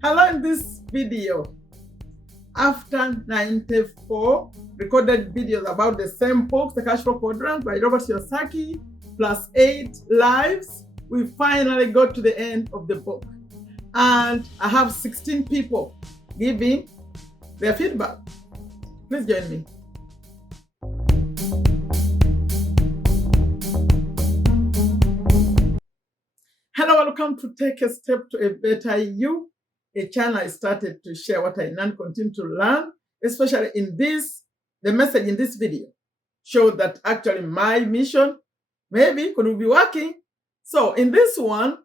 Hello, in this video, after 94 recorded videos about the same book, The Cashflow Quadrant by Robert Kiyosaki, plus 8 lives, we finally got to the end of the book. And I have 16 people giving their feedback. Please join me. Hello, welcome to Take a Step to a Better You, a channel I started to share what I learned, continue to learn, especially in this, the message in this video showed that actually my mission maybe could be working. So in this one,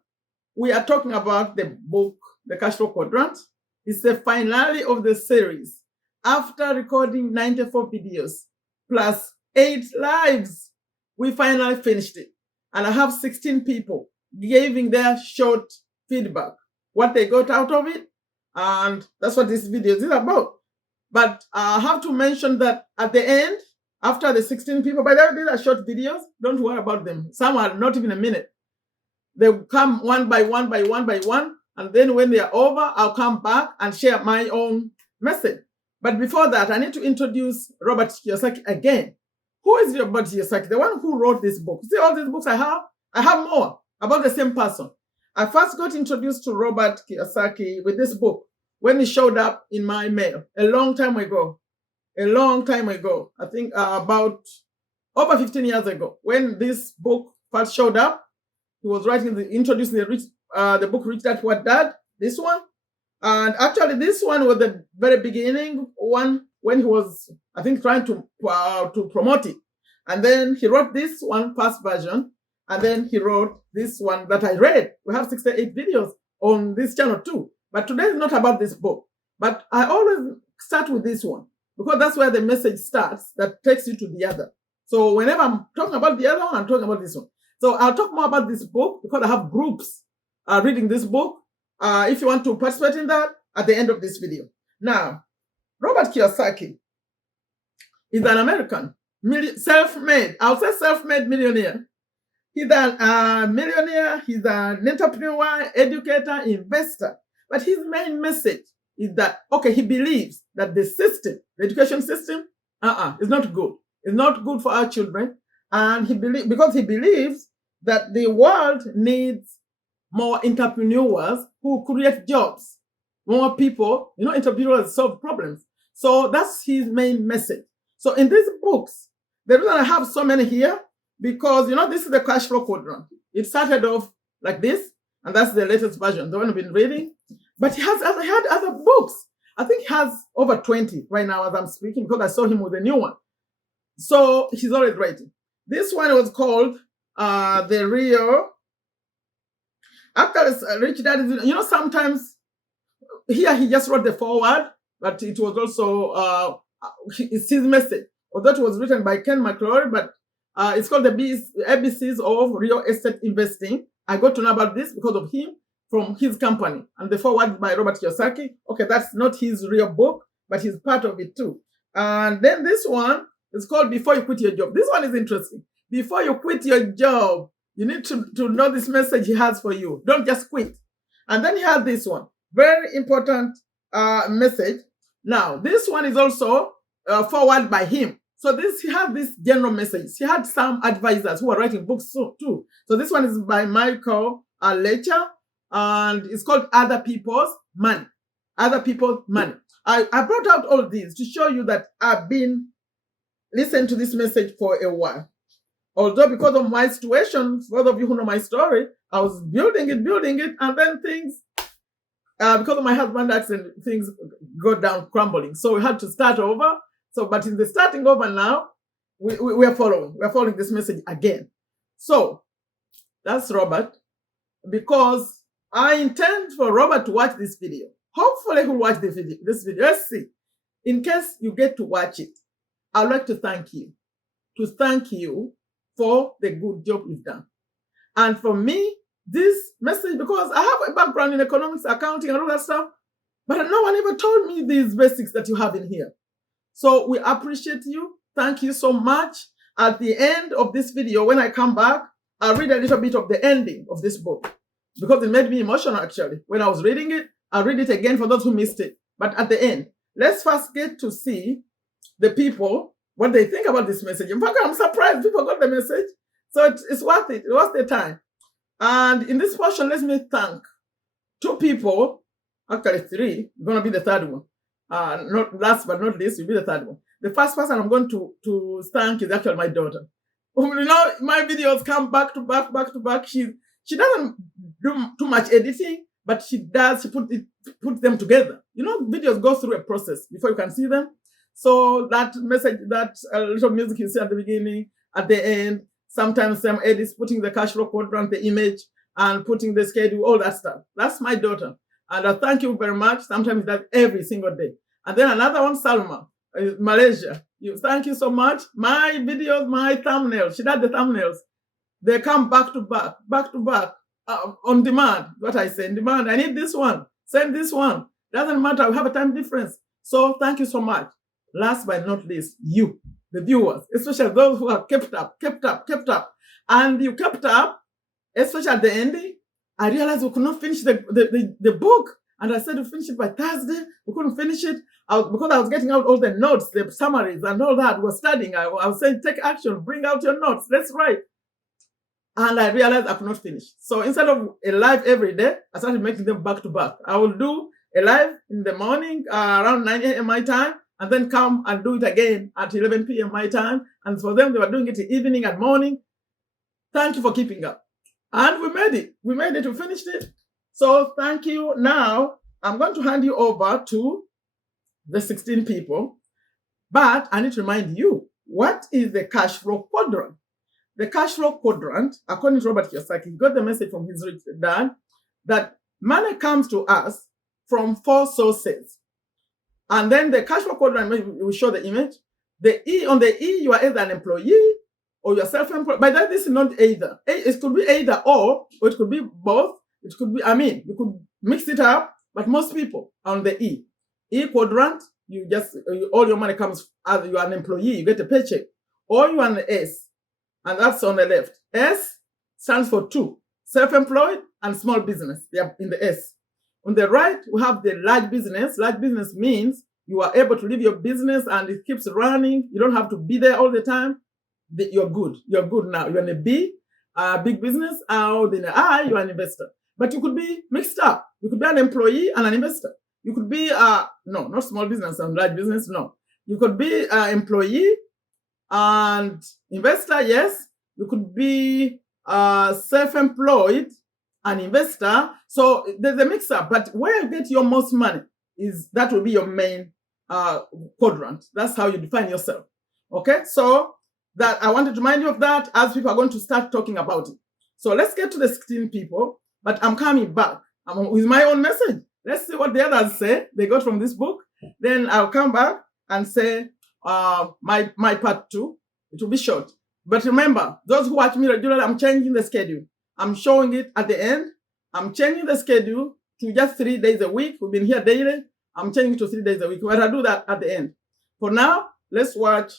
we are talking about the book, The Cashflow Quadrant. It's the finale of the series. After recording 94 videos plus 8 lives, we finally finished it. And I have 16 people giving their short feedback, what they got out of it, and that's what this video is about. But I have to mention that at the end, after the 16 people, by the way, these are short videos, don't worry about them. Some are not even a minute. They will come one by one, and then when they are over, I'll come back and share my own message. But before that, I need to introduce Robert Kiyosaki again. Who is Robert Kiyosaki? The one who wrote this book. See all these books I have more about the same person. I first got introduced to Robert Kiyosaki with this book when he showed up in my mail a long time ago. I think about over 15 years ago, when this book first showed up. He was introducing the book Rich Dad Poor Dad, this one. And actually this one was the very beginning one when he was, I think, trying to promote it. And then he wrote this one, first version, and then he wrote this one that I read. We have 68 videos on this channel too. But today is not about this book. But I always start with this one because that's where the message starts that takes you to the other. So whenever I'm talking about the other one, I'm talking about this one. So I'll talk more about this book because I have groups reading this book. If you want to participate in that, at the end of this video. Now, Robert Kiyosaki is an American, self-made. I'll say self-made millionaire. He's a millionaire. He's an entrepreneur, educator, investor. But his main message is that, okay, he believes that the system, the education system, is not good. It's not good for our children. And because he believes that the world needs more entrepreneurs who create jobs, more people, entrepreneurs solve problems. So that's his main message. So in these books, the reason I have so many here, because, this is the cash flow quadrant. It started off like this, and that's the latest version, the one I've been reading. But he had other books. I think he has over 20 right now as I'm speaking, because I saw him with a new one. So he's always writing. This one was called The Real. After Rich Dad, sometimes here he just wrote the foreword, but it was also it's his message. Although it was written by Ken McClory, but it's called the ABCs of Real Estate Investing. I got to know about this because of him from his company. And the foreword by Robert Kiyosaki. Okay, that's not his real book, but he's part of it too. And then this one is called Before You Quit Your Job. This one is interesting. Before you quit your job, you need to know this message he has for you. Don't just quit. And then he has this one. Very important message. Now, this one is also forwarded by him. So he had this general message. He had some advisors who are writing books too. So this one is by Michael Lecher, and it's called Other People's Money. Other People's Money. I brought out all these to show you that I've been listening to this message for a while. Although because of my situation, for those of you who know my story, I was building it, and then things, because of my husband's accident, things got down crumbling. So we had to start over. So, but in the starting over now, we are following. We are following this message again. So that's Robert, because I intend for Robert to watch this video. Hopefully he'll watch this video. Let's see. In case you get to watch it, I'd like to thank you. For the good job you've done. And for me, this message, because I have a background in economics, accounting, and all that stuff, but no one ever told me these basics that you have in here. So we appreciate you. Thank you so much. At the end of this video, when I come back, I'll read a little bit of the ending of this book because it made me emotional, actually. When I was reading it, I'll read it again for those who missed it. But at the end, let's first get to see the people, what they think about this message. In fact, I'm surprised people got the message. So it's worth it. It was the time. And in this portion, let me thank two people, actually three, going to be the third one. Not last but not least, will be the third one. The first person I'm going to thank is actually my daughter. You know, my videos come back to back, back to back. She doesn't do too much editing, but she does. She puts them together. You know, videos go through a process before you can see them. So that message, that little music you see at the beginning, at the end, sometimes some edits, putting the Cashflow Quadrant, the image, and putting the schedule, all that stuff. That's my daughter. And I thank you very much. Sometimes that's every single day. And then another one, Salma, Malaysia. Thank you so much. My videos, my thumbnails, she does the thumbnails. They come back to back, on demand. What I say, on demand. I need this one. Send this one. Doesn't matter. We have a time difference. So thank you so much. Last but not least, you, the viewers, especially those who have kept up. And you kept up, especially at the ending. I realized we could not finish the book. And I said to finish it by Thursday. We couldn't finish it because I was getting out all the notes, the summaries and all that. We were studying. I was saying, take action, bring out your notes. Let's write. And I realized I could not finish. So instead of a live every day, I started making them back to back. I will do a live in the morning around 9 a.m. my time, and then come and do it again at 11 p.m. my time. And for them, they were doing it in the evening and morning. Thank you for keeping up. And we made it. We finished it. So thank you. Now, I'm going to hand you over to the 16 people. But I need to remind you, what is the cash flow quadrant? The cash flow quadrant, according to Robert Kiyosaki, he got the message from his rich dad that money comes to us from 4 sources. And then the cash flow quadrant, we will show the image. The E, on the E, you are either an employee or you're self-employed. By that, this is not either. It could be either or it could be both. It could be, you could mix it up, but most people are on the E. E quadrant, all your money comes, either you are an employee, you get a paycheck, or you are an S, and that's on the left. S stands for 2, self-employed and small business. They are in the S. On the right, we have the large business. Large business means you are able to leave your business and it keeps running. You don't have to be there all the time. You're good. You're good now. You're in a B, big business, or in an I, you're an investor. But you could be mixed up. You could be an employee and an investor. You could be, no, not small business and large business, no. You could be an employee and investor, yes. You could be self-employed and investor. So there's a mix-up. But where you get your most money that will be your main quadrant. That's how you define yourself. Okay? So that I wanted to remind you of that as people are going to start talking about it. So let's get to the 16 people. But I'm coming back. I'm with my own message. Let's see what the others say they got from this book. Then I'll come back and say my part 2. It will be short. But remember, those who watch me regularly, I'm changing the schedule. I'm showing it at the end. I'm changing the schedule to just 3 days a week. We've been here daily. I'm changing to 3 days a week. But I'll do that at the end. For now, let's watch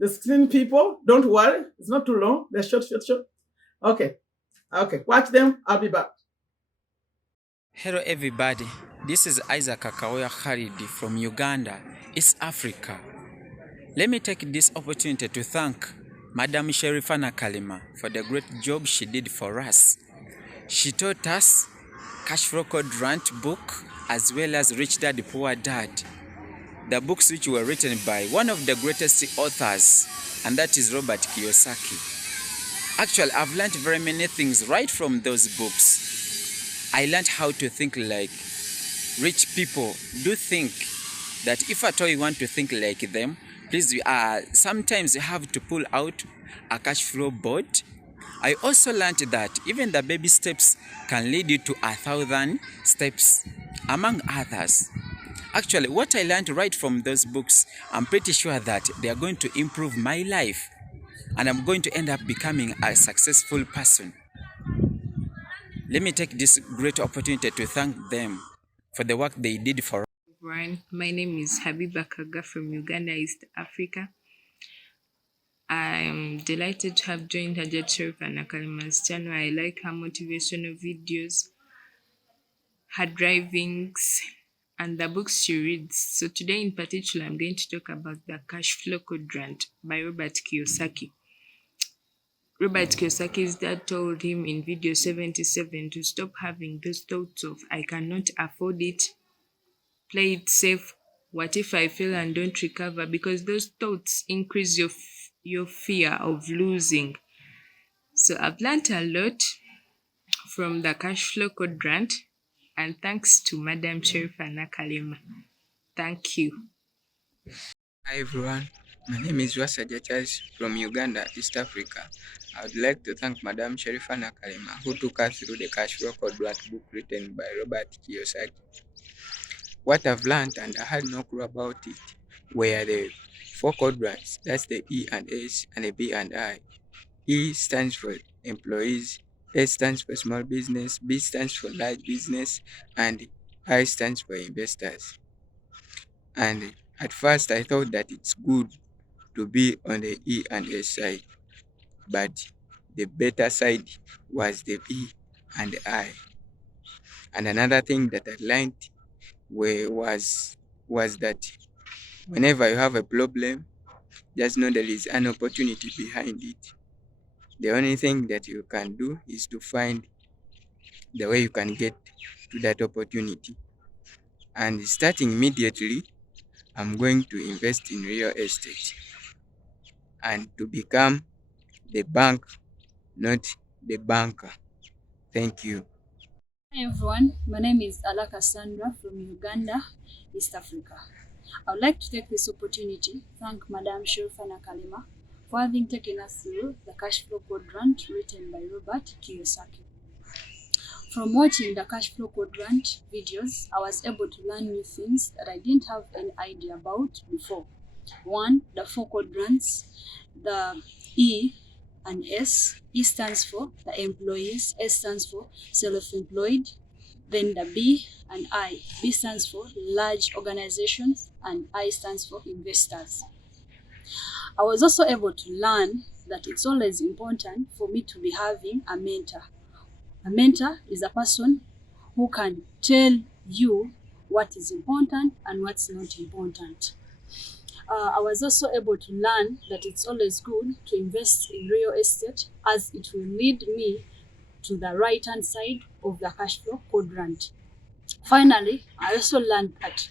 the 16 people. Don't worry. It's not too long. They're short. Okay. Watch them. I'll be back. Hello everybody. This is Isaac Akaoya Khalid from Uganda, East Africa. Let me take this opportunity to thank Madam Sherifa Nakalema for the great job she did for us. She taught us Cashflow Quadrant Book as well as Rich Dad Poor Dad. The books which were written by one of the greatest authors, and that is Robert Kiyosaki. Actually, I've learned very many things right from those books. I learned how to think like rich people do think, that if at all you want to think like them, please, sometimes you have to pull out a cash flow board. I also learned that even the baby steps can lead you to 1,000 steps, among others. Actually, what I learned right from those books, I'm pretty sure that they are going to improve my life. And I'm going to end up becoming a successful person. Let me take this great opportunity to thank them for the work they did for us. Everyone, my name is Habiba Kaga from Uganda, East Africa. I'm delighted to have joined Sherifa and Nakalema's channel. I like her motivational videos. her drivings, and the books she reads. So today in particular, I'm going to talk about the Cashflow Quadrant by Robert Kiyosaki. Robert Kiyosaki's dad told him in video 77 to stop having those thoughts of I cannot afford it, play it safe, what if I fail and don't recover, because those thoughts increase your fear of losing. So I've learned a lot from the Cashflow Quadrant, and thanks to Madam Sherifa Nakalema. Thank you. Hi everyone, my name is Wasaja Charles from Uganda, East Africa. I would like to thank Madam Sherifa Nakalema who took us through the Cashflow Quadrant book written by Robert Kiyosaki. What I've learned, and I had no clue about it, were the four quadrants. That's the E and S and the B and I. E stands for employees, S stands for small business, B stands for large business, and I stands for investors. And at first I thought that it's good to be on the E and S side, but the better side was the B and I. And another thing that I learned was that whenever you have a problem, just know there is an opportunity behind it. The only thing that you can do is to find the way you can get to that opportunity. And starting immediately, I'm going to invest in real estate and to become the bank, not the banker. Thank you. Hi everyone, my name is Alaka Sandra from Uganda, East Africa. I would like to take this opportunity to thank Madam Sherifa Nakalema for having taken us through the Cashflow Quadrant written by Robert Kiyosaki. From watching the Cashflow Quadrant videos, I was able to learn new things that I didn't have any idea about before. One, the four quadrants, the E and S. E stands for the employees, S stands for self-employed, then the B and I. B stands for large organizations and I stands for investors. I was also able to learn that it's always important for me to be having a mentor. A mentor is a person who can tell you what is important and what's not important. I was also able to learn that it's always good to invest in real estate as it will lead me to the right-hand side of the Cashflow Quadrant. Finally, I also learned that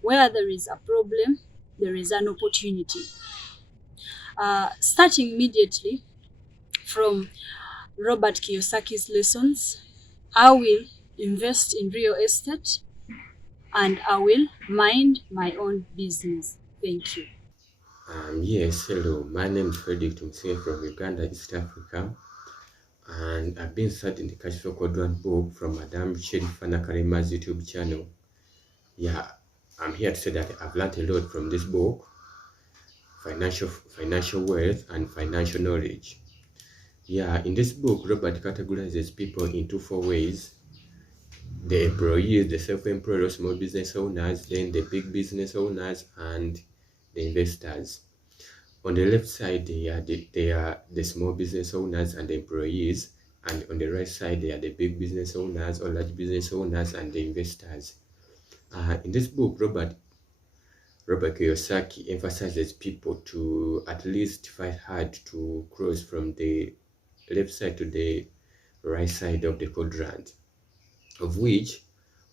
where there is a problem, there is an opportunity. Starting immediately from Robert Kiyosaki's lessons, I will invest in real estate and I will mind my own business. Thank you. Yes, hello. My name is Frederick Tumsing from Uganda, East Africa, and I've been studying the Cashflow Quadrant book from Madam Sherifa Nakalema's YouTube channel. Yeah, I'm here to say that I've learned a lot from this book: financial wealth and financial knowledge. Yeah, in this book, Robert categorizes people into four ways: the employees, the self-employed or small business owners, then the big business owners, and the investors. On the left side, they are the small business owners and the employees, and on the right side, they are the big business owners or large business owners and the investors. In this book, Robert Kiyosaki emphasizes people to at least fight hard to cross from the left side to the right side of the quadrant, of which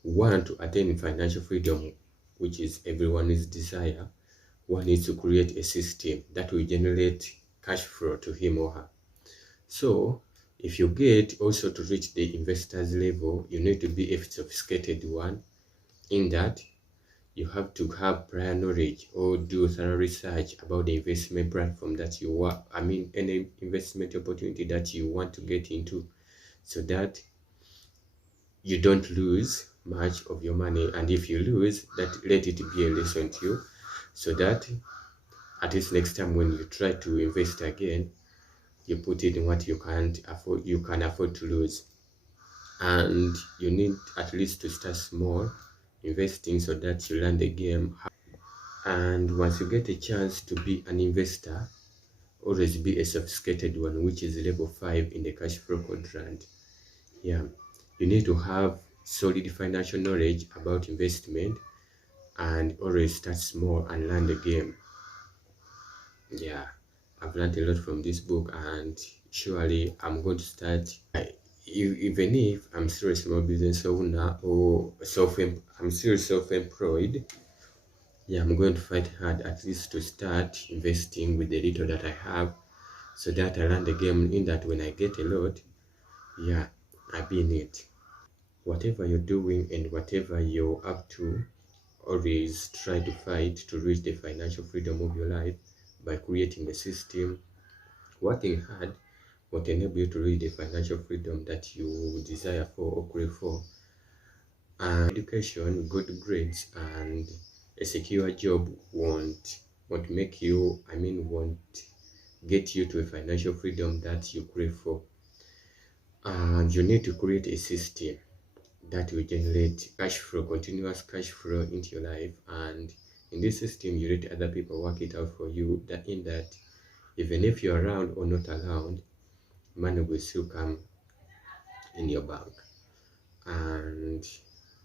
one, to attain financial freedom, which is everyone's desire. One needs to create a system that will generate cash flow to him or her. So if you get also to reach the investors level, you need to be a sophisticated one, in that you have to have prior knowledge or do thorough research about the investment platform that you want, any investment opportunity that you want to get into, so that you don't lose much of your money. And if you lose, that let it be a lesson to you, so that at least next time when you try to invest again, you put it in what you can afford to lose. And you need at least to start small investing so that you learn the game. And once you get a chance to be an investor, always be a sophisticated one, which is level 5 in the cash flow quadrant. Yeah, you need to have solid financial knowledge about investment, and always start small and learn the game. Yeah, I've learned a lot from this book, and surely I'm going to start. Even if I'm still a small business owner or I'm still self-employed, yeah, I'm going to fight hard at least to start investing with the little that I have, so that I learn the game, in that when I get a lot, yeah, I be in it. Whatever you're doing and whatever you're up to, always try to fight to reach the financial freedom of your life by creating a system. Working hard will enable you to reach the financial freedom that you desire for or crave for. And education, good grades, and a secure job won't make you, won't get you to a financial freedom that you crave for. And you need to create a system that will generate cash flow, continuous cash flow into your life. And in this system, you let other people work it out for you, that in that even if you're around or not around, money will still come in your bank. And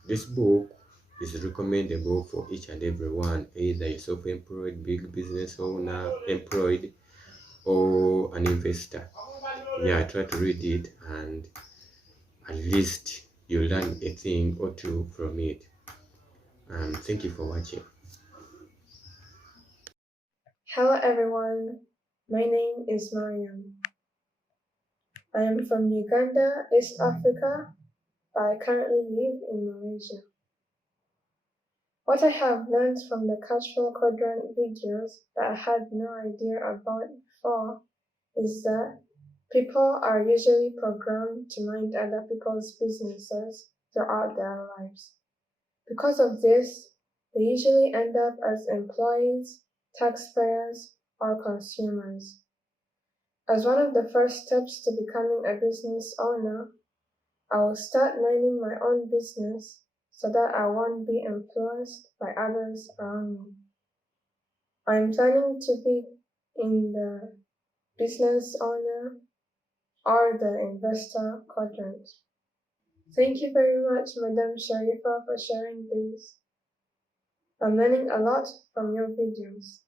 this book is recommendable for each and everyone, either you're self-employed, big business owner, employed, or an investor. Yeah, try to read it, and at least you learn a thing or two from it. Thank you for watching. Hello everyone, my name is Mariam. I am from Uganda, East Africa, but I currently live in Malaysia. What I have learned from the Cashflow Quadrant videos that I had no idea about before is that people are usually programmed to mind other people's businesses throughout their lives. Because of this, they usually end up as employees, taxpayers, or consumers. As one of the first steps to becoming a business owner, I will start minding my own business so that I won't be influenced by others around me. I'm planning to be in the business owner or the investor quadrant. Thank you very much, Madam Sherifa, for sharing this. I'm learning a lot from your videos.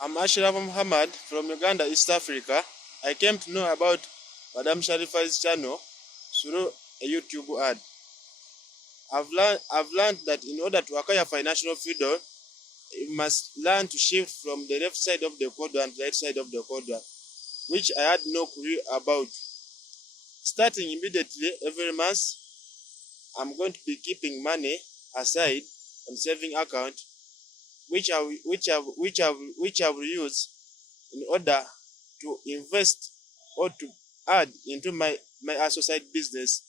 I'm Sherifa Muhammad from Uganda, East Africa. I came to know about Madam Sherifa's channel through a YouTube ad. I've learned that in order to acquire financial freedom, you must learn to shift from the left side of the quadrant to the right side of the quadrant, which I had no clue about. Starting immediately every month, I'm going to be keeping money aside on saving account, which I will use in order to invest or to add into my associate business,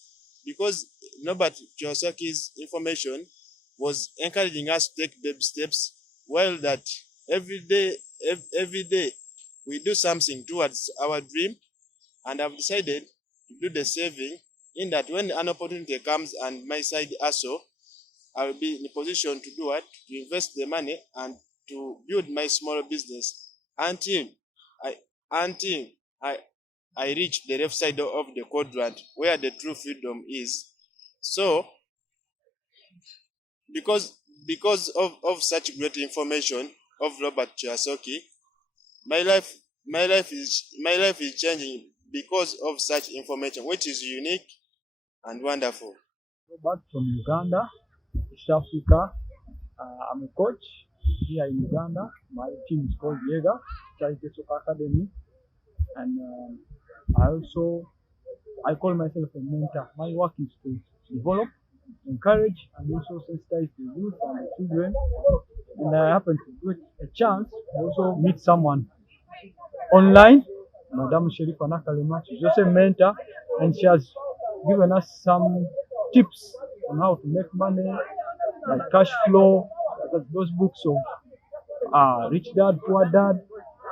because Robert Kiyosaki's information was encouraging us to take baby steps, while that every day we do something towards our dream. And I've decided to do the saving, in that when an opportunity comes and my side hustle, I will be in a position to do what? To invest the money and to build my small business until I reach the left side of the quadrant where the true freedom is. So, because of such great information of Robert Kiyosaki, my life is changing because of such information, which is unique and wonderful. Robert from Uganda, East Africa. I'm a coach here in Uganda. My team is called Yega Charity Soccer Academy, and I call myself a mentor. My work is to develop, encourage, and also sensitize the youth and the children. And I happen to get a chance to also meet someone online, Madam Sherifa Nakalema. She's also a mentor, and she has given us some tips on how to make money, like cash flow, those books of Rich Dad, Poor Dad,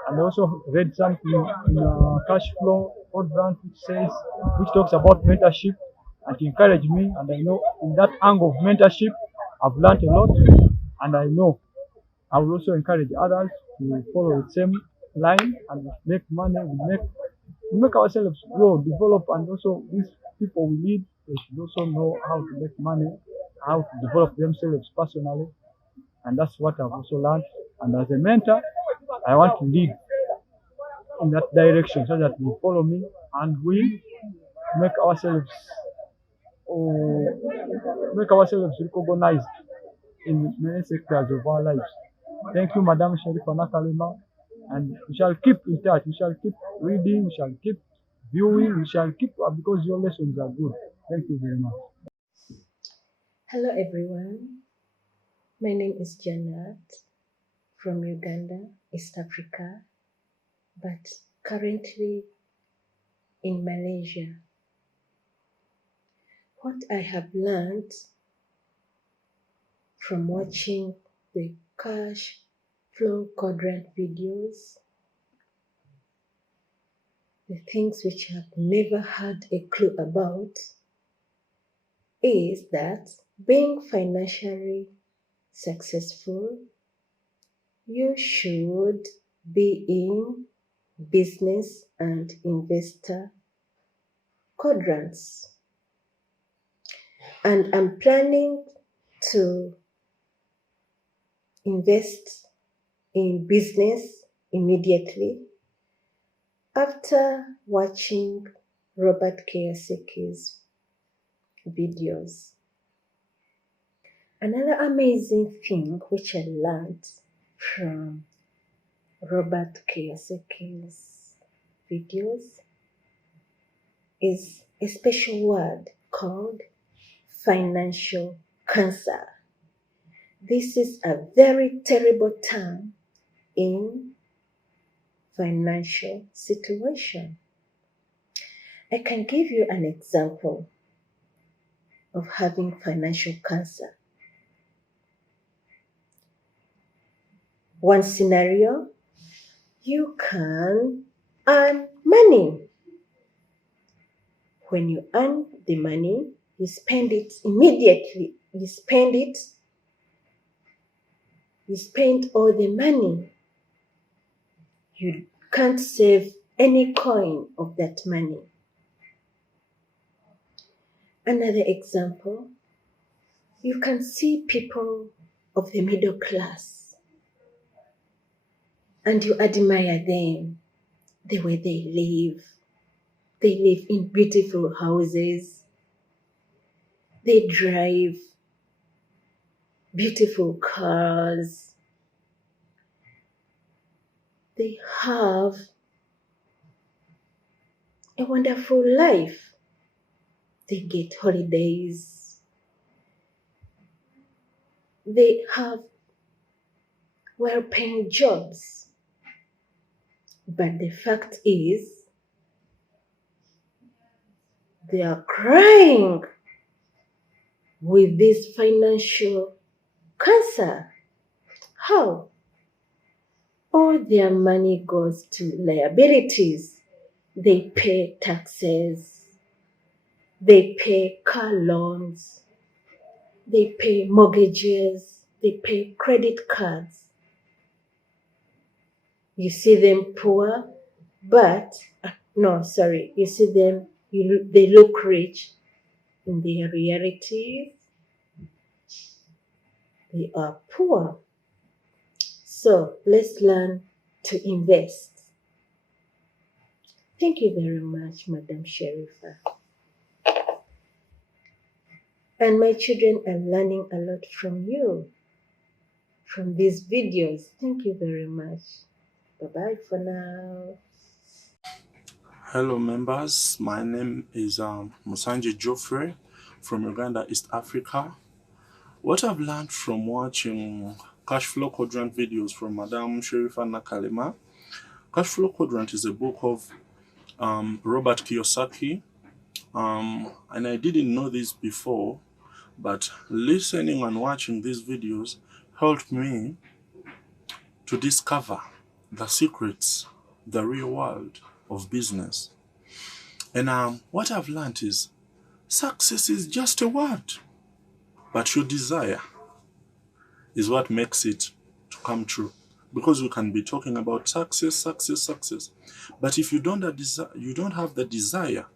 and I also read something in Cash Flow Quadrant which talks about mentorship, and to encourage me. And I know in that angle of mentorship, I've learned a lot, and I know I will also encourage others to follow the same line and make money. We make ourselves grow, develop, and also these people we lead, they should also know how to make money, how to develop themselves personally. And that's what I've also learned. And as a mentor, I want to lead in that direction so that they follow me and we make ourselves recognized in many sectors of our lives. Thank you, Madam Sherifa Nakalema, and we shall keep in touch. We shall keep reading. We shall keep viewing. We shall keep because your lessons are good. Thank you very much. Hello everyone, my name is Janet from Uganda, East Africa, but currently in Malaysia. What I have learned from watching the Cashflow Quadrant videos, the things which I've never had a clue about, is that being financially successful, you should be in business and investor quadrants. And I'm planning to invest in business immediately after watching Robert Kiyosaki's videos. Another amazing thing which I learned from Robert Kiyosaki's videos is a special word called financial cancer. This is a very terrible term in financial situation. I can give you an example of having financial cancer. One scenario, you can earn money. When you earn the money, you spend it immediately. You spend all the money. You can't save any coin of that money. Another example, you can see people of the middle class and you admire them, the way they live. They live in beautiful houses. They drive beautiful cars. They have a wonderful life. They get holidays. They have well-paying jobs. But the fact is, they are crying with this financial cancer. How? All their money goes to liabilities. They pay taxes. They pay car loans. They pay mortgages. They pay credit cards. You see them poor, but you see them, they look rich. In their reality, they are poor. So let's learn to invest. Thank you very much, Madam Sherifa. And my children are learning a lot from you, from these videos. Thank you very much. Bye-bye for now. Hello members, my name is Musanje Geoffrey from Uganda, East Africa. What I've learned from watching Cashflow Quadrant videos from Madam Sherifa Nakalema. Cashflow Quadrant is a book of Robert Kiyosaki, and I didn't know this before, but listening and watching these videos helped me to discover the secrets, the real world of business. And what I've learned is success is just a word, but your desire is what makes it to come true. Because we can be talking about success, but if you don't have the desire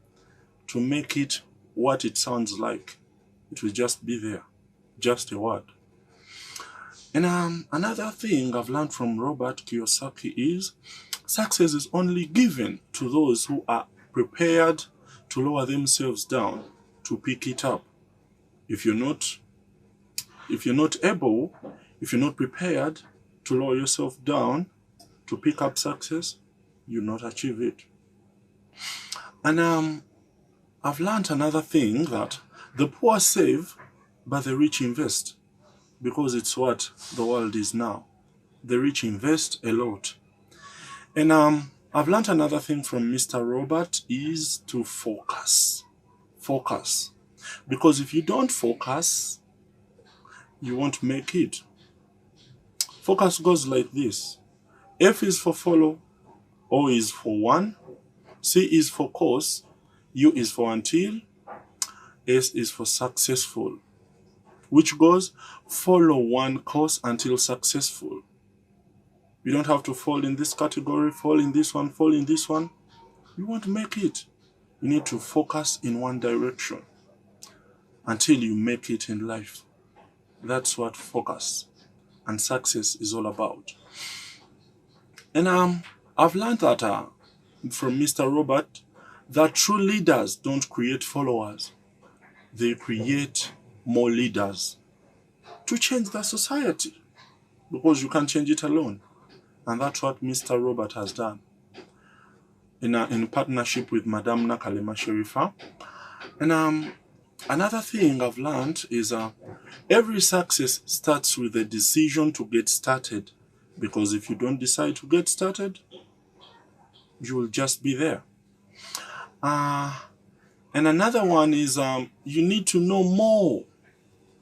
to make it what it sounds like. It will just be there, just a word. And another thing I've learned from Robert Kiyosaki is success is only given to those who are prepared to lower themselves down to pick it up. If you're not prepared to lower yourself down to pick up success, you'll not achieve it. And I've learned another thing, that the poor save, but the rich invest, because it's what the world is now. The rich invest a lot. And I've learned another thing from Mr. Robert is to focus. Focus. Because if you don't focus, you won't make it. Focus goes like this. F is for follow, O is for one, C is for course, U is for until, S is for successful, which goes follow one course until successful. You don't have to fall in this category, fall in this one, fall in this one. You won't make it. You need to focus in one direction until you make it in life. That's what focus and success is all about. And I've learned that from Mr. Robert, that true leaders don't create followers. They create more leaders to change the society, because you can't change it alone. And that's what Mr. Robert has done in partnership with Madam Nakalema Sherifa. And another thing I've learned is every success starts with a decision to get started. Because if you don't decide to get started, you will just be there. And another one is you need to know more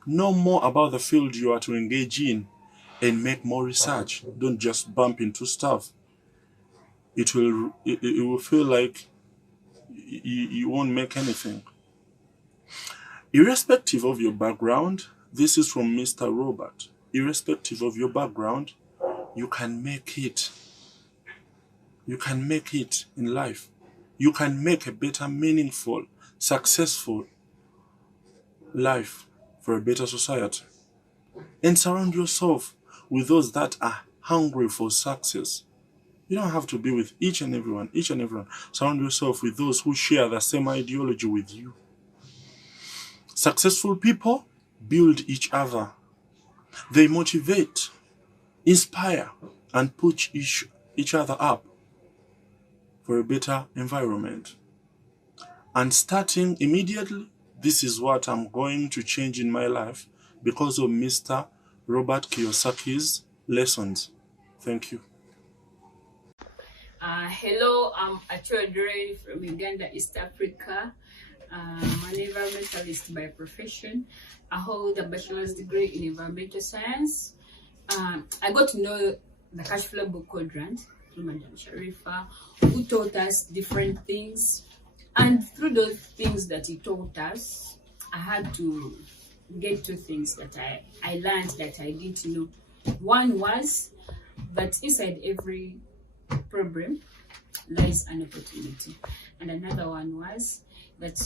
about the field you are to engage in and make more research. Don't just bump into stuff. It will feel like you won't make anything. Irrespective of your background, this is from Mr. Robert. Irrespective of your background, you can make it. You can make it in life. You can make a better, meaningful, successful life for a better society. And surround yourself with those that are hungry for success. You don't have to be with each and everyone. Surround yourself with those who share the same ideology with you. Successful people build each other. They motivate, inspire, and push each other up for a better environment. And starting immediately, this is what I'm going to change in my life because of Mr. Robert Kiyosaki's lessons. Thank you. Hello, I'm Achua from Uganda, East Africa. I'm an environmentalist by profession. I hold a bachelor's degree in environmental science. I got to know the Cashflow Book Quadrant through Madam Sherifa, who taught us different things. And through those things that he taught us, I had to get two things that I learned that I didn't know. One was that inside every problem lies an opportunity. And another one was that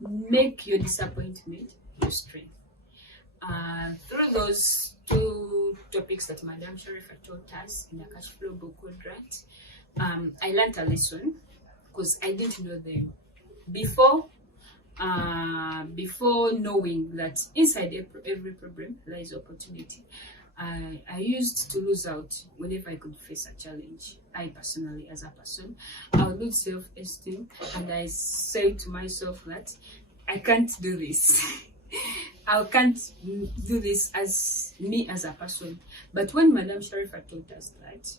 make your disappointment your strength. Through those two topics that Madam Sherifa taught us in the Cashflow Book Quadrant, I learned a lesson because I didn't know them before knowing that inside every problem lies opportunity. I used to lose out whenever I could face a challenge. I personally, as a person, I would lose self-esteem, and I say to myself that I can't do this. I can't do this as me as a person. But when Madam Sherifa taught us that,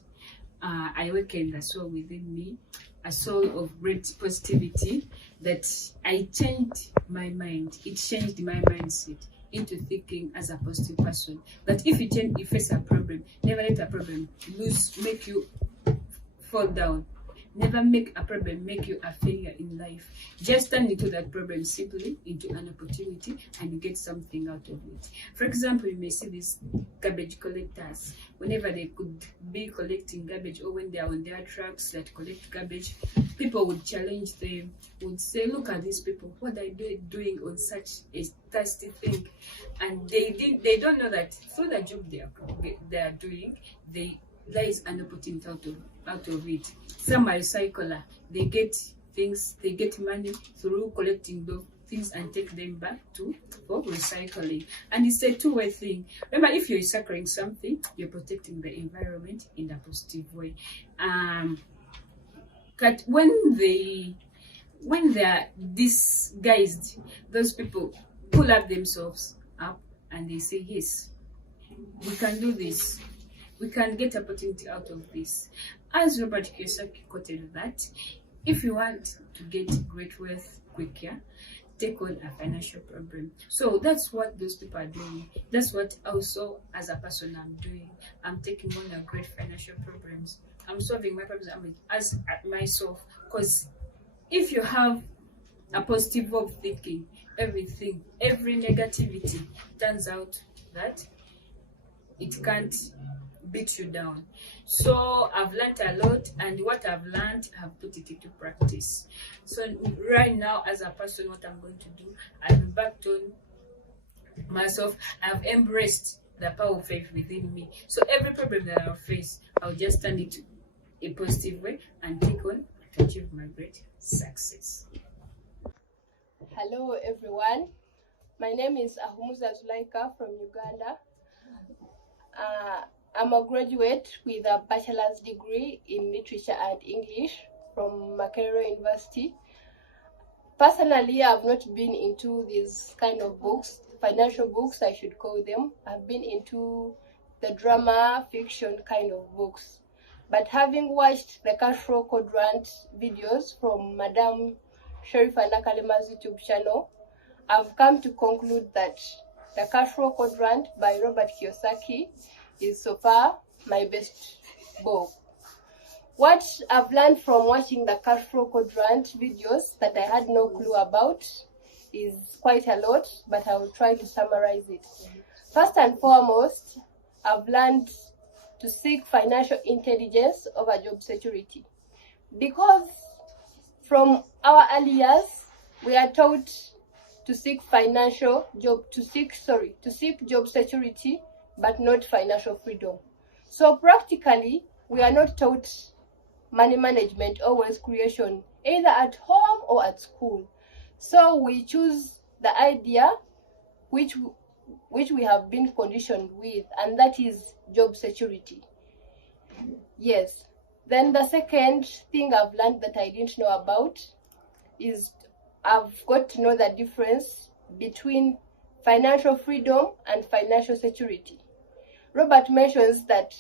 I awakened a soul within me, a soul of great positivity, that I changed my mind. It changed my mindset into thinking as a positive person. That if you face a problem, never let a problem make you fall down. Never make a problem make you a failure in life. Just turn into that problem simply into an opportunity, and you get something out of it. For example, you may see these garbage collectors. Whenever they could be collecting garbage, or when they are on their trucks that collect garbage, people would challenge them, would say, look at these people, what are they doing on such a thirsty thing? And they don't know that through the job they are doing, there is an opportunity out of it. Some are recycler, they get things, they get money through collecting those things and take them back for recycling. And it's a two-way thing. Remember, if you're recycling something, you're protecting the environment in a positive way. But when they are disguised, those people pull up themselves up and they say, yes, we can do this, we can get opportunity out of this. As Robert Kiyosaki quoted that, if you want to get great wealth quicker, take on a financial problem. So that's what those people are doing. That's what also as a person I'm doing. I'm taking on a great financial problems. I'm solving my problems as myself. Because if you have a positive way of thinking, every negativity turns out that it can't beat you down. So I've learned a lot, and what I've learned, I've put it into practice. So right now, as a person, what I'm going to do, I've backed on myself. I've embraced the power of faith within me. So every problem that I'll face, I'll just turn it to a positive way and take on to achieve my great success. Hello everyone, my name is Ahumuza Zulaika from Uganda. I'm a graduate with a bachelor's degree in literature and English from Makerere University. Personally, I've not been into these kind of books, financial books I should call them. I've been into the drama, fiction kind of books. But having watched the Cashflow Quadrant videos from Madam Sherifa Nakalema's YouTube channel, I've come to conclude that the Cashflow Quadrant by Robert Kiyosaki is so far my best book. What I've learned from watching the Cashflow Quadrant videos that I had no clue about is quite a lot, but I will try to summarize it. First and foremost, I've learned to seek financial intelligence over job security, because from our early years we are taught to seek job security, but not financial freedom. So practically, we are not taught money management or wealth creation, either at home or at school. So we choose the idea which we have been conditioned with, and that is job security. Yes. Then the second thing I've learned that I didn't know about is I've got to know the difference between financial freedom and financial security. Robert mentions that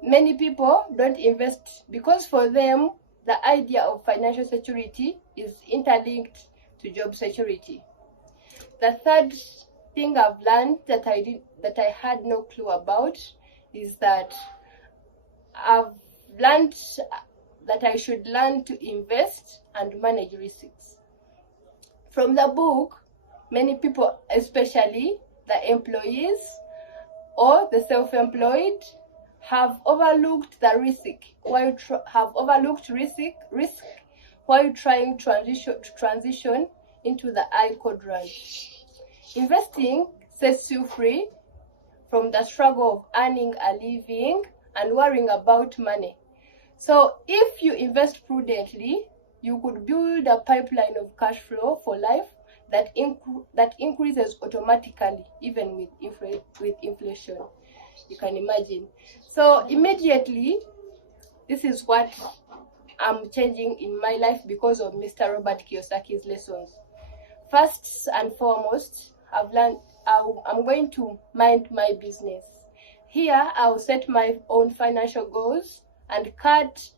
many people don't invest because for them the idea of financial security is interlinked to job security. The third thing I've learned that I had no clue about is that I've learned that I should learn to invest and manage risks. From the book, many people, especially the employees or the self-employed, have overlooked the risk while trying to transition into the I quadrant. Investing sets you free from the struggle of earning a living and worrying about money. So if you invest prudently, you could build a pipeline of cash flow for life that increases automatically, even with inflation. You can imagine. So immediately, this is what I'm changing in my life because of Mr. Robert Kiyosaki's lessons. First and foremost, I've learned I'm going to mind my business. Here, I'll set my own financial goals and act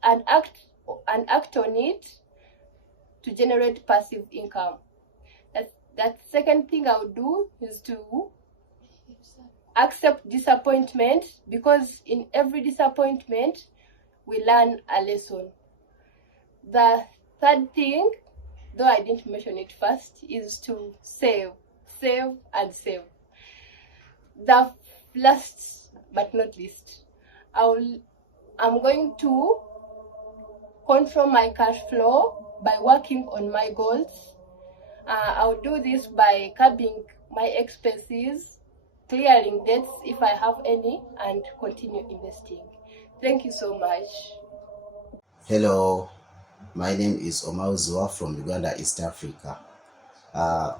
on it to generate passive income. That second thing I'll do is to accept disappointment, because in every disappointment we learn a lesson. The third thing, though I didn't mention it first, is to save and save. The last but not least, I'm going to control my cash flow by working on my goals. I'll do this by curbing my expenses, clearing debts if I have any, and continue investing. Thank you so much. Hello, my name is Omar Zua from Uganda, East Africa.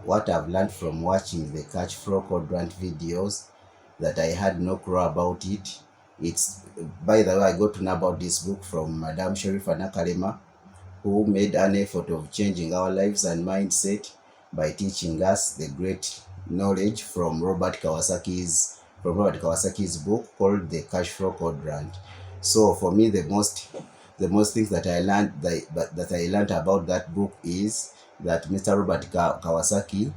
What I've learned from watching the Cashflow Quadrant videos that I had no clue about it. It's, by the way, I got to know about this book from Madam Sherifa Nakalema, who made an effort of changing our lives and mindset by teaching us the great knowledge from Robert Kiyosaki's book called the Cashflow Quadrant. So for me, the most things that I learned about that book is that Mr. Robert Kiyosaki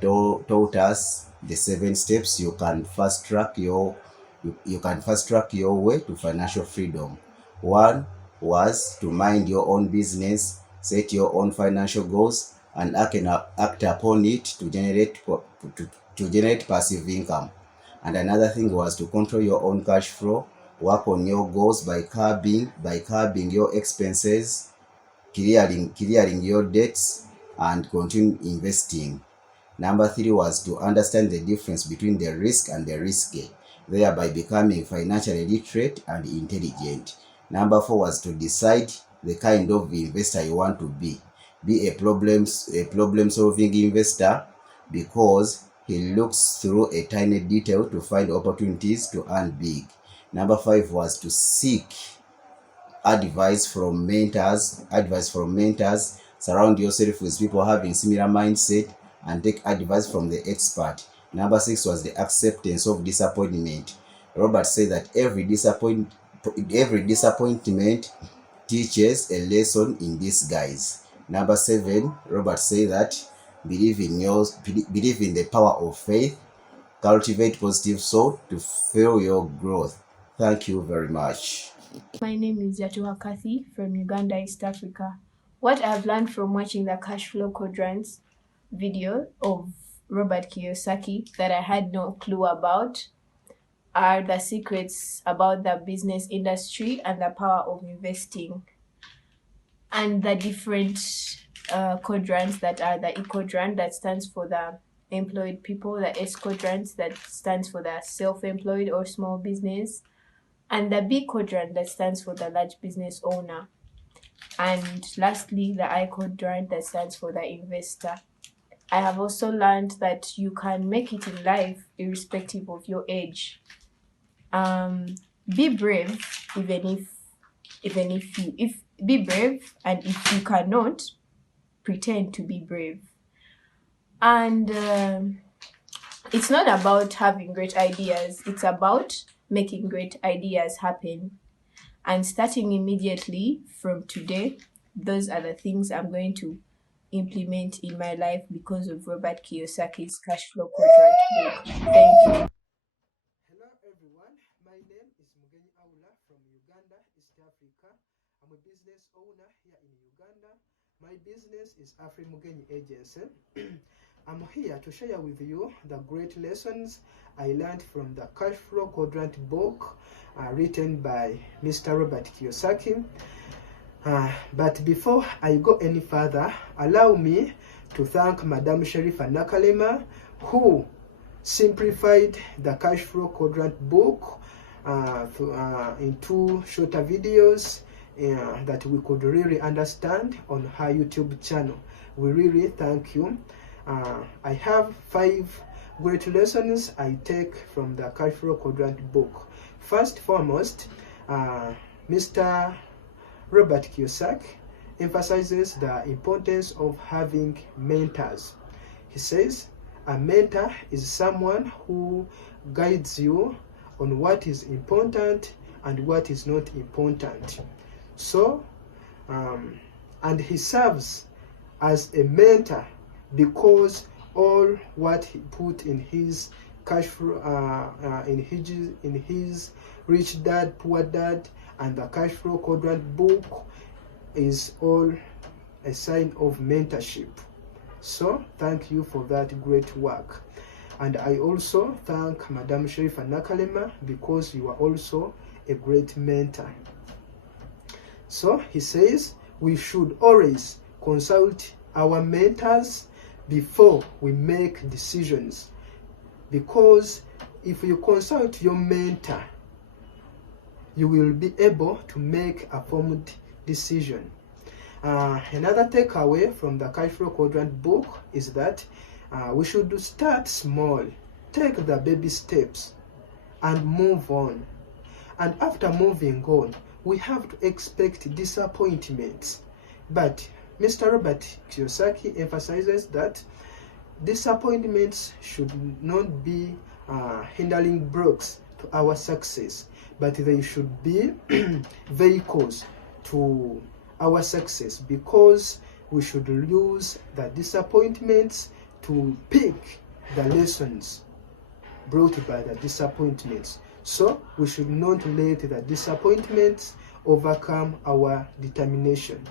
taught us the 7 steps you can fast track your way to financial freedom. 1 was to mind your own business, set your own financial goals, and act upon it to generate passive income. And another thing was to control your own cash flow, work on your goals by curbing your expenses, clearing your debts, and continue investing. Number 3 was to understand the difference between the risk and the risky, thereby becoming financially literate and intelligent. Number 4 was to decide the kind of investor you want to be. Be a problem-solving investor, because he looks through a tiny detail to find opportunities to earn big. Number 5 was to seek advice from mentors. Surround yourself with people having similar mindset and take advice from the expert. Number 6 was the acceptance of disappointment. Robert said that every disappointment teaches a lesson in disguise. Number 7, Robert said that believe in the power of faith, cultivate positive thought to fuel your growth. Thank you very much. My name is Yatuha Kathy from Uganda, East Africa. What I've learned from watching the Cashflow Quadrants video of Robert Kiyosaki that I had no clue about are the secrets about the business industry and the power of investing, and the different quadrants that are the E quadrant that stands for the employed people, the S quadrant that stands for the self-employed or small business, and the B quadrant that stands for the large business owner, and lastly the I quadrant that stands for the investor. I have also learned that you can make it in life irrespective of your age. Be brave, be brave, and if you cannot, pretend to be brave. And it's not about having great ideas, it's about making great ideas happen. And starting immediately from today, those are the things I'm going to implement in my life because of Robert Kiyosaki's Cashflow Quadrant book. Thank you. Hello everyone, my name is Mugenyi Aula from Uganda, East Africa. I'm a business owner here in Uganda. My business is Afri Mugenyi Agency. I'm here to share with you the great lessons I learned from the Cashflow Quadrant book written by Mr. Robert Kiyosaki. But before I go any further, allow me to thank Madam Sherifa Nakalema, who simplified the Cashflow Quadrant book in 2 shorter videos that we could really understand on her YouTube channel. We really thank you. I have 5 great lessons I take from the Cashflow Quadrant book. First foremost, Mr. Robert Kiyosaki emphasizes the importance of having mentors. He says, a mentor is someone who guides you on what is important and what is not important. So, and he serves as a mentor because all what he put in his cash flow, in his Rich Dad, Poor Dad, and the Cashflow Quadrant book is all a sign of mentorship. So thank you for that great work. And I also thank Madam Sherifa Nakalema because you are also a great mentor. So he says we should always consult our mentors before we make decisions, because if you consult your mentor, you will be able to make a formed decision. Another takeaway from the Cashflow Quadrant book is that we should start small, take the baby steps, and move on. And after moving on, we have to expect disappointments. But Mr. Robert Kiyosaki emphasizes that disappointments should not be hindering blocks to our success, but they should be vehicles to our success, because we should use the disappointments to pick the lessons brought by the disappointments. So we should not let the disappointments overcome our determination.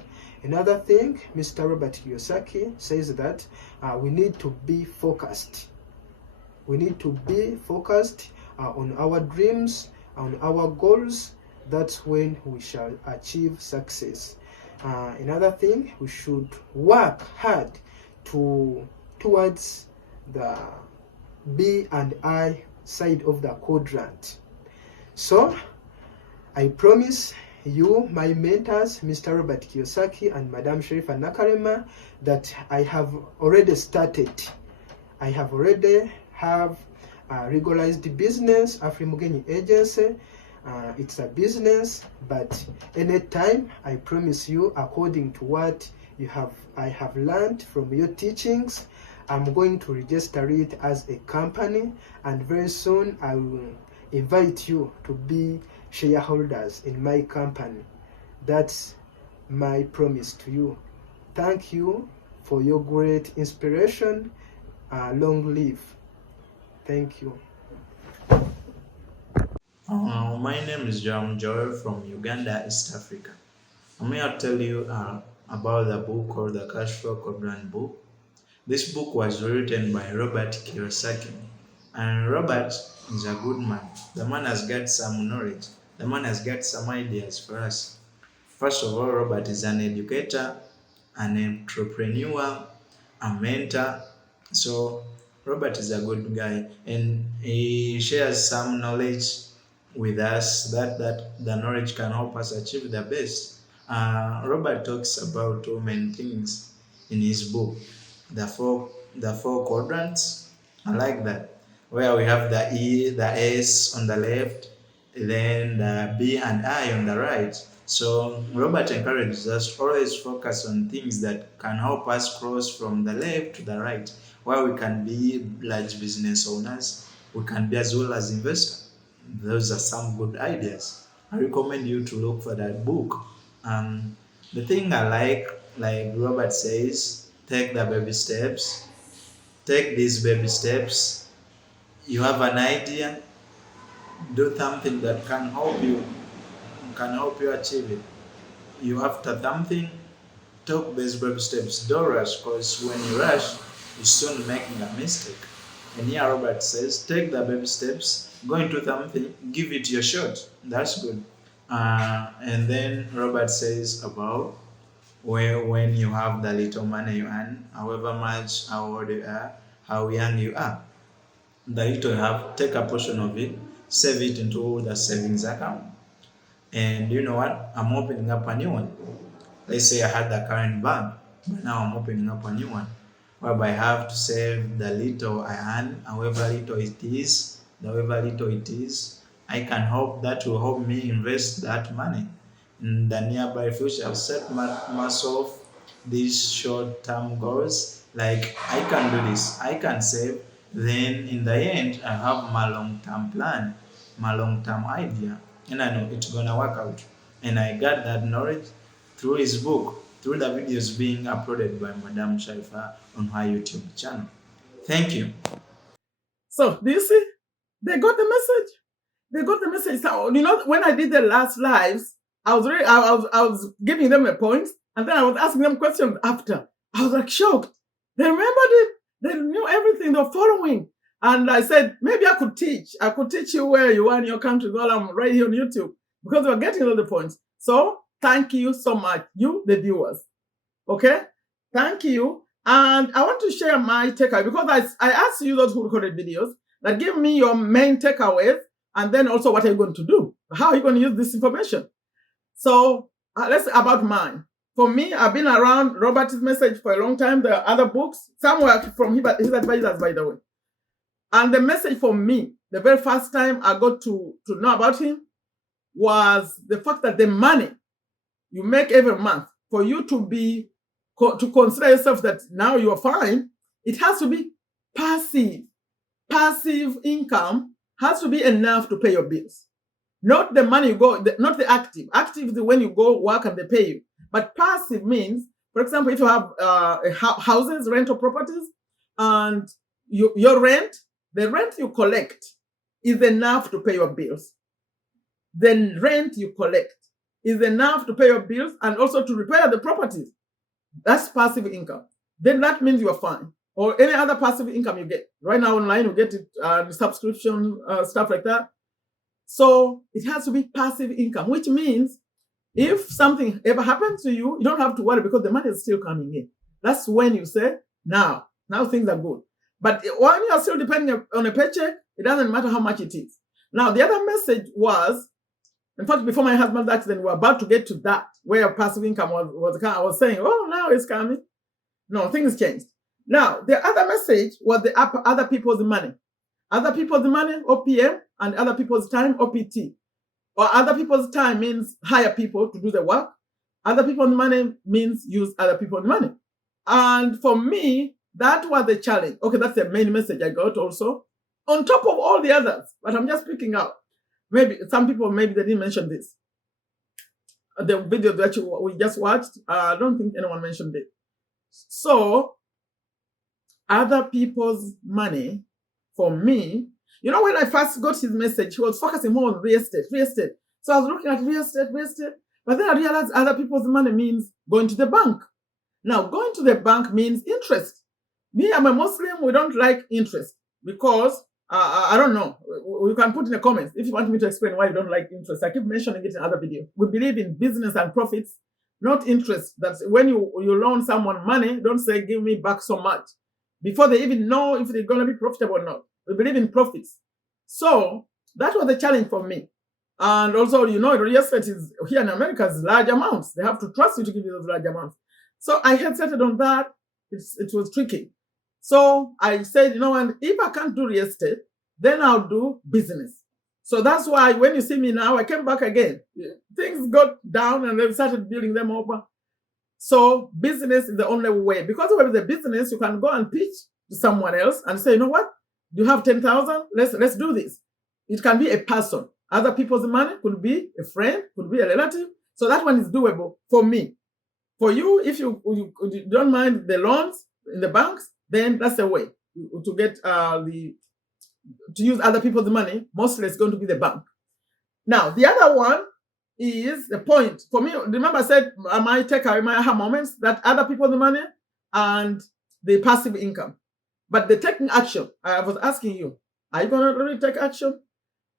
Another thing, Mr. Robert Kiyosaki says that we need to be focused. We need to be focused on our dreams, on our goals. That's when we shall achieve success. Another thing, we should work hard towards the B and I side of the quadrant. So I promise you, my mentors, Mr. Robert Kiyosaki and Madam Sherifa Nakalema, that I have already started. I have already have a regularized business, Afri Mugenyi Agency. It's a business, but anytime, I promise you, according to what I have learned from your teachings, I'm going to register it as a company, and very soon I will invite you to be shareholders in my company. That's my promise to you. Thank you for your great inspiration. Long live. Thank you. My name is Joel from Uganda, East Africa. I'm here to tell you about the book called the Cashflow Quadrant Book. This book was written by Robert Kiyosaki. And Robert is a good man. The man has got some knowledge. The man has got some ideas for us. First of all, Robert is an educator, an entrepreneur, a mentor. So Robert is a good guy, and he shares some knowledge with us that the knowledge can help us achieve the best. Robert talks about two main things in his book. The four quadrants. I like that. Where we have the E, the S on the left, then the B and I on the right. So Robert encourages us to always focus on things that can help us cross from the left to the right, where we can be large business owners, we can be as well as investors. Those are some good ideas. I recommend you to look for that book. The thing I like Robert says, take the baby steps. Take these baby steps. You have an idea, do something that can help you achieve it. You after something, take these baby steps. Don't rush, because when you rush, you're soon making a mistake. And here Robert says, take the baby steps, go into something, give it your shot. That's good. And then Robert says about when you have the little money you earn, however much, how old you are, how young you are, the little you have, take a portion of it, save it into the savings account. And you know what? I'm opening up a new one. Let's say I had the current bank, but now I'm opening up a new one, whereby I have to save the little I earn, however little it is, I can hope that will help me invest that money. In the nearby future, I've set myself these short-term goals, like I can do this, I can save, then in the end, I have my long-term plan, my long-term idea, and I know it's gonna work out. And I got that knowledge through his book, through the videos being uploaded by Madam Sherifa on her YouTube channel. Thank you. So, do you see? They got the message. They got the message. So, when I did the last lives, I was giving them a point, and then I was asking them questions after. I was like shocked. They remembered it. They knew everything. They were following. And I said, maybe I could teach. I could teach you where you are in your country while I'm right here on YouTube, because we're getting all the points. So, thank you so much, you, the viewers. Okay? Thank you. And I want to share my takeaway because I asked you those who recorded videos that give me your main takeaways and then also what are you going to do? How are you going to use this information? So let's about mine. For me, I've been around Robert's message for a long time. There are other books. Some were from his advisors, by the way. And the message for me, the very first time I got to know about him was the fact that the money you make every month, for you to consider yourself that now you are fine, it has to be passive. Passive income has to be enough to pay your bills. Not the money you go, not the active. Active is when you go work and they pay you. But passive means, for example, if you have houses, rental properties, and your rent, the rent you collect is enough to pay your bills. The rent you collect is enough to pay your bills and also to repair the properties. That's passive income. Then that means you are fine. Or any other passive income you get. Right now online, you get it, subscription, stuff like that. So it has to be passive income, which means if something ever happens to you, you don't have to worry because the money is still coming in. That's when you say, now things are good. But when you are still depending on a paycheck, it doesn't matter how much it is. Now, the other message was, in fact, before my husband's accident, we were about to get to that, where passive income was I was saying, oh, now it's coming. No, things changed. Now, the other message was the other people's money. Other people's money, OPM, and other people's time, OPT. Or other people's time means hire people to do the work. Other people's money means use other people's money. And for me, that was the challenge. Okay, that's the main message I got also. On top of all the others, but I'm just picking out. Maybe some people, maybe they didn't mention this. The video that we just watched, I don't think anyone mentioned it. So, other people's money, for me, you know, when I first got his message, he was focusing more on real estate. So I was looking at real estate, but then I realized other people's money means going to the bank. Now, going to the bank means interest. Me, I'm a Muslim, we don't like interest because, I don't know, you can put in the comments if you want me to explain why you don't like interest. I keep mentioning it in other videos. We believe in business and profits, not interest. That's when you loan someone money, don't say, give me back so much, before they even know if they're going to be profitable or not. We believe in profits. So that was the challenge for me. And also, you know, real estate is here in America is large amounts. They have to trust you to give you those large amounts. So I hesitated on that. It was tricky. So I said, you know, and if I can't do real estate, then I'll do business. So that's why when you see me now, I came back again. Things got down and they started building them over. So business is the only way. Because with the business, you can go and pitch to someone else and say, you know what? You have 10,000. Let's do this. It can be a person. Other people's money could be a friend, could be a relative. So that one is doable for me. For you, if you don't mind the loans in the banks, then that's the way to get to use other people's money. Mostly it's going to be the bank. Now, the other one is the point. For me, remember I said my takeaway, my aha moments, that other people's money and the passive income. But the taking action, I was asking you, are you going to really take action?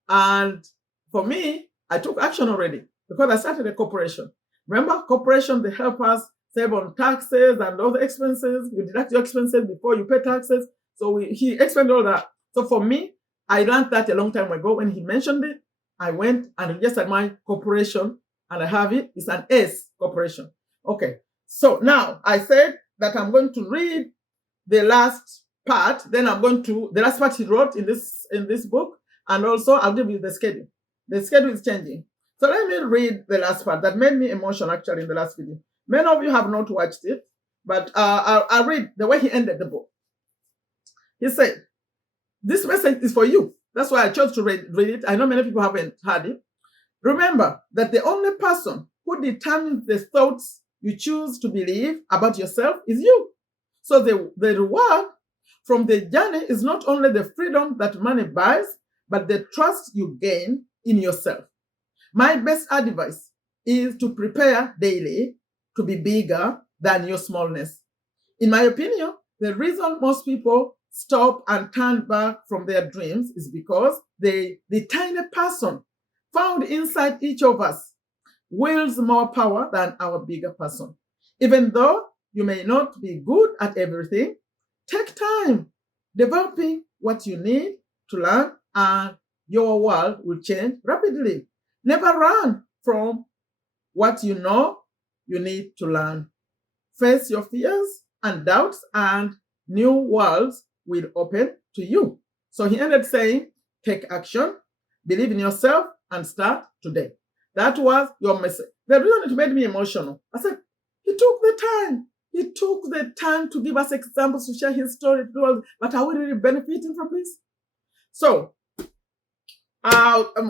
And for me, I took action already because I started a corporation. Remember, corporation, they help us save on taxes and all the expenses. You deduct your expenses before you pay taxes. So he explained all that. So for me, I learned that a long time ago. When he mentioned it, I went and registered my corporation and I have it. It's an S corporation. Okay. So now I said that I'm going to read the last part. Then I'm going to, the last part he wrote in this book. And also I'll give you the schedule. The schedule is changing. So let me read the last part that made me emotional actually in the last video. Many of you have not watched it, but I'll read the way he ended the book. He said, this message is for you. That's why I chose to read it. I know many people haven't heard it. Remember that the only person who determines the thoughts you choose to believe about yourself is you. So the reward from the journey is not only the freedom that money buys, but the trust you gain in yourself. My best advice is to prepare daily to be bigger than your smallness. In my opinion, the reason most people stop and turn back from their dreams is because the tiny person found inside each of us wields more power than our bigger person. Even though you may not be good at everything, take time developing what you need to learn, and your world will change rapidly. Never run from what you know you need to learn. Face your fears and doubts, and new worlds will open to you. So he ended saying, take action, believe in yourself, and start today. That was your message. The reason it made me emotional, I said, he took the time. He took the time to give us examples, to share his story, but are we really benefiting from this? So,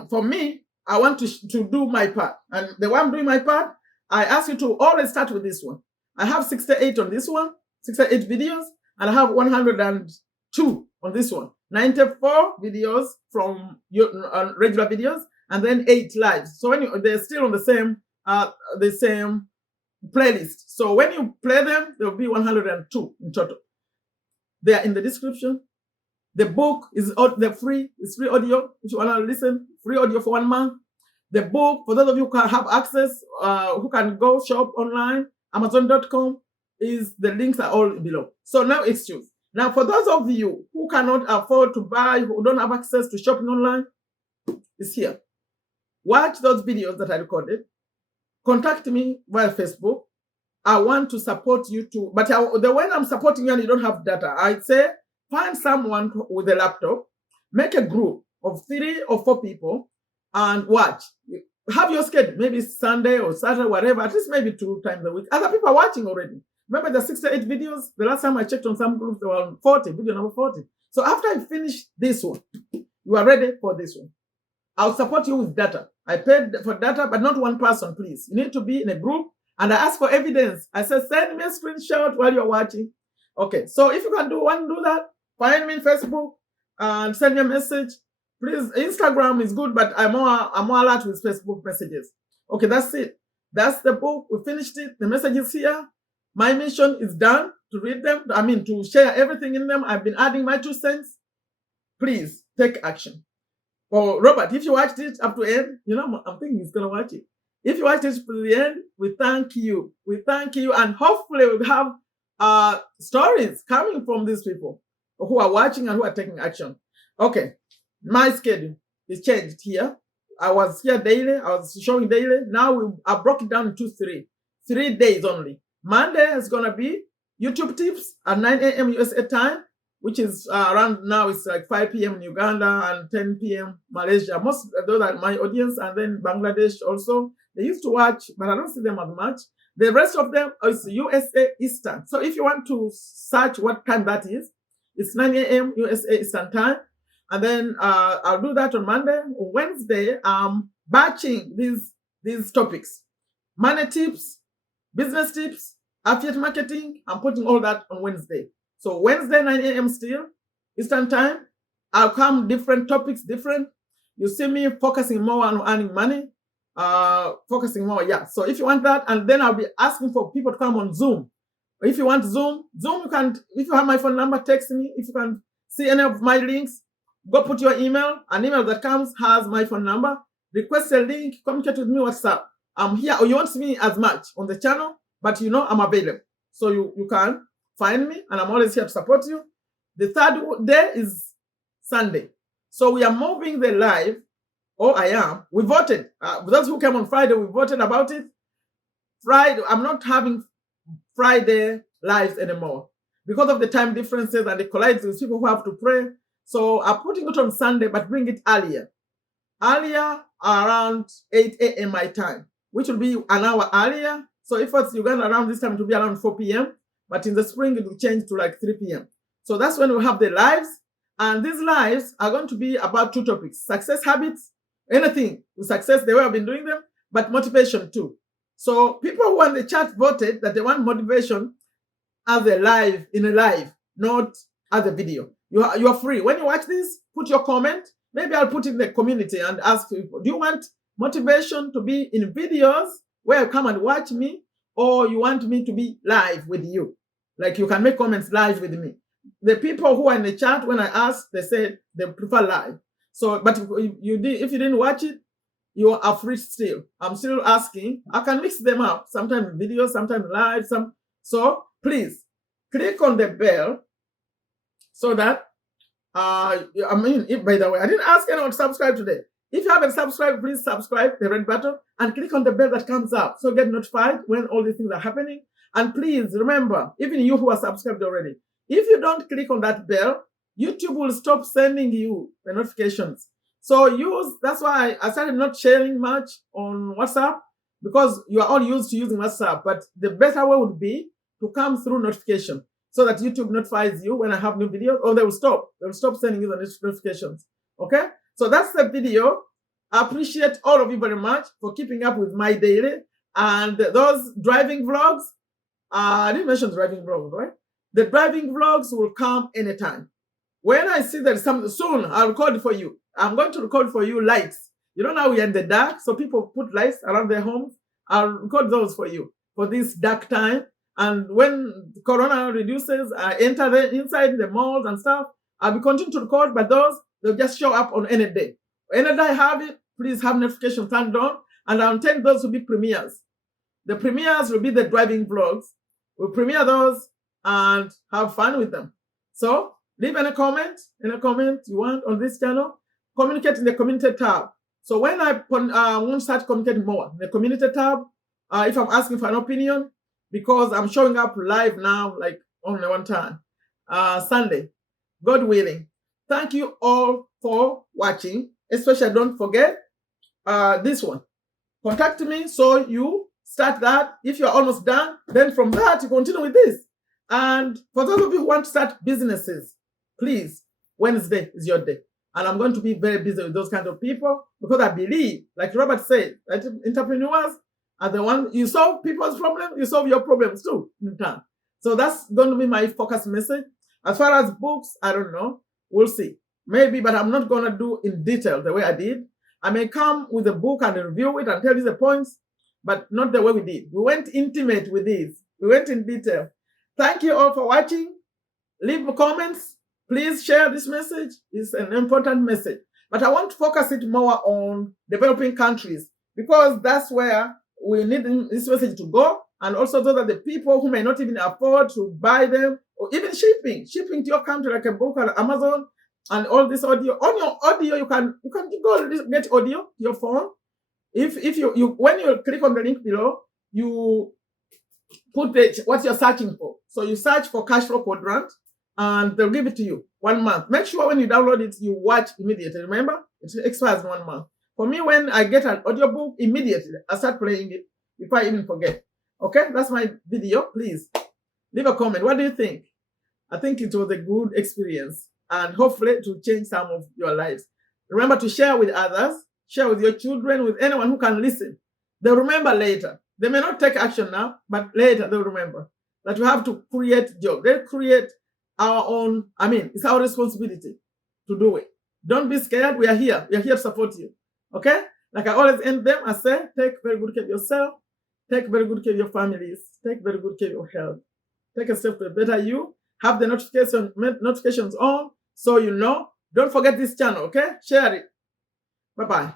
for me, I want to do my part. And the way I'm doing my part, I ask you to always start with this one. I have 68 on this one, 68 videos, and I have 102 on this one. 94 videos from regular videos, and then 8 lives. So when they're still on the same playlist. So when you play them, there will be 102 in total. They are in the description. The book is free. It's free audio. If you want to listen, free audio for 1 month. The book, for those of you who can have access, who can go shop online, Amazon.com, the links are all below. So no excuse. Now, for those of you who cannot afford to buy, who don't have access to shopping online, it's here. Watch those videos that I recorded. Contact me via Facebook. I want to support you too. But the way I'm supporting you and you don't have data, I say find someone with a laptop, make a group of 3 or 4 people, and watch. Have your schedule, maybe Sunday or Saturday, whatever, at least maybe 2 times a week. Other people are watching already. Remember the 68 videos? The last time I checked on some groups, there were 40, video number 40. So after I finish this one, you are ready for this one. I'll support you with data. I paid for data, but not one person, please. You need to be in a group. And I ask for evidence. I said, send me a screenshot while you're watching. Okay, so if you can do that, find me on Facebook and send me a message. Please, Instagram is good, but I'm more alert with Facebook messages. Okay, that's it. That's the book. We finished it. The message is here. My mission is done, to read them. To share everything in them. I've been adding my 2 cents. Please take action. Oh, Robert, if you watched it up to end, I'm thinking he's going to watch it. If you watched it to the end, we thank you. We thank you. And hopefully we'll have stories coming from these people who are watching and who are taking action. Okay. My schedule is changed here. I was here daily. I was showing daily. Now I broke it down into 3 days only. Monday is going to be YouTube tips at 9 a.m. USA time, which is around now, it's like 5 p.m. in Uganda and 10 p.m. Malaysia. Most of those are my audience, and then Bangladesh also. They used to watch, but I don't see them as much. The rest of them is USA Eastern. So if you want to search what time that is, it's 9 a.m. USA Eastern time. And then I'll do that on Monday. On Wednesday, I'm batching these topics. Money tips, business tips, affiliate marketing. I'm putting all that on Wednesday. So Wednesday, 9 a.m. still, Eastern time. I'll come different topics, different. You see me focusing more on earning money. Focusing more, yeah. So if you want that, and then I'll be asking for people to come on Zoom. If you want Zoom, you can, if you have my phone number, text me. If you can see any of my links, go put your email. An email that comes has my phone number. Request a link, communicate with me, WhatsApp. I'm here, or you won't see me as much on the channel, but I'm available. So you can find me, and I'm always here to support you. The 3rd day is Sunday. So we are moving the live. I am. We voted. Those who came on Friday, we voted about it. Friday, I'm not having Friday lives anymore because of the time differences, and it collides with people who have to pray. So I'm putting it on Sunday, but bring it earlier. Earlier, around 8 a.m. my time, which will be an hour earlier. So if it's Uganda around this time, it will be around 4 p.m. But in the spring, it will change to like 3 p.m. So that's when we have the lives. And these lives are going to be about 2 topics: success habits, anything with success, the way I've been doing them, but motivation too. So people who on the chat voted that they want motivation as a live, not as a video. You are free. When you watch this, put your comment. Maybe I'll put in the community and ask people, do you want motivation to be in videos where you come and watch me, or you want me to be live with you? Like you can make comments live with me. The people who are in the chat, when I asked, they said they prefer live. So, but if you didn't watch it, you are free still. I'm still asking. I can mix them up, sometimes videos, sometimes live. So please click on the bell so that by the way, I didn't ask anyone to subscribe today. If you haven't subscribed, please subscribe, the red button, and click on the bell that comes up so get notified when all these things are happening. And please remember, even you who are subscribed already, if you don't click on that bell, YouTube will stop sending you the notifications. So that's why I started not sharing much on WhatsApp, because you are all used to using WhatsApp. But the better way would be to come through notification so that YouTube notifies you when I have new videos, or they will stop. They will stop sending you the notifications. Okay? So that's the video. I appreciate all of you very much for keeping up with my daily. And those driving vlogs, I didn't mention driving vlogs, right? The driving vlogs will come anytime. When I see there's something soon, I'll record for you. I'm going to record for you lights. You know, now we're in the dark, so people put lights around their homes. I'll record those for you for this dark time. And when Corona reduces, I enter inside the malls and stuff. I'll be continuing to record, but those, they'll just show up on any day. Any day I have it, please have notifications turned on, and I'll intend those to be premieres. The premieres will be the driving vlogs. We'll premiere those and have fun with them. So leave any comment you want on this channel. Communicate in the community tab. So when I want to start communicating more in the community tab, if I'm asking for an opinion, because I'm showing up live now, like only one time, Sunday, God willing. Thank you all for watching. Especially don't forget this one. Contact me so you start that. If you're almost done, then from that you continue with this. And for those of you who want to start businesses, please, Wednesday is your day. And I'm going to be very busy with those kind of people, because I believe, like Robert said, that entrepreneurs are the ones, you solve people's problems, you solve your problems too in turn. So that's going to be my focus message. As far as books, I don't know. We'll see. Maybe, but I'm not going to do in detail the way I did. I may come with a book and review it and tell you the points, but not the way we did. We went intimate with these. We went in detail. Thank you all for watching. Leave comments. Please share this message. It's an important message. But I want to focus it more on developing countries, because that's where we need this message to go. And also those are the people who may not even afford to buy them, or even shipping to your country, like a book or Amazon, and all this audio. On your audio, you can go get audio to your phone. If you when you click on the link below, you put what you're searching for. So you search for Cashflow Quadrant, and they'll give it to you 1 month. Make sure when you download it, you watch immediately. Remember, it expires 1 month. For me, when I get an audiobook, immediately I start playing it before I even forget. Okay, that's my video. Please leave a comment. What do you think? I think it was a good experience, and hopefully it will change some of your lives. Remember to share with others, share with your children, with anyone who can listen. They'll remember later. They may not take action now, but later they'll remember that we have to create jobs. They create our own, it's our responsibility to do it. Don't be scared. We are here. We are here to support you. Okay? Like I always end them, I say, take very good care of yourself. Take very good care of your families. Take very good care of your health. Take a step to a better you. Have the notifications on so you know. Don't forget this channel, okay? Share it. Bye-bye.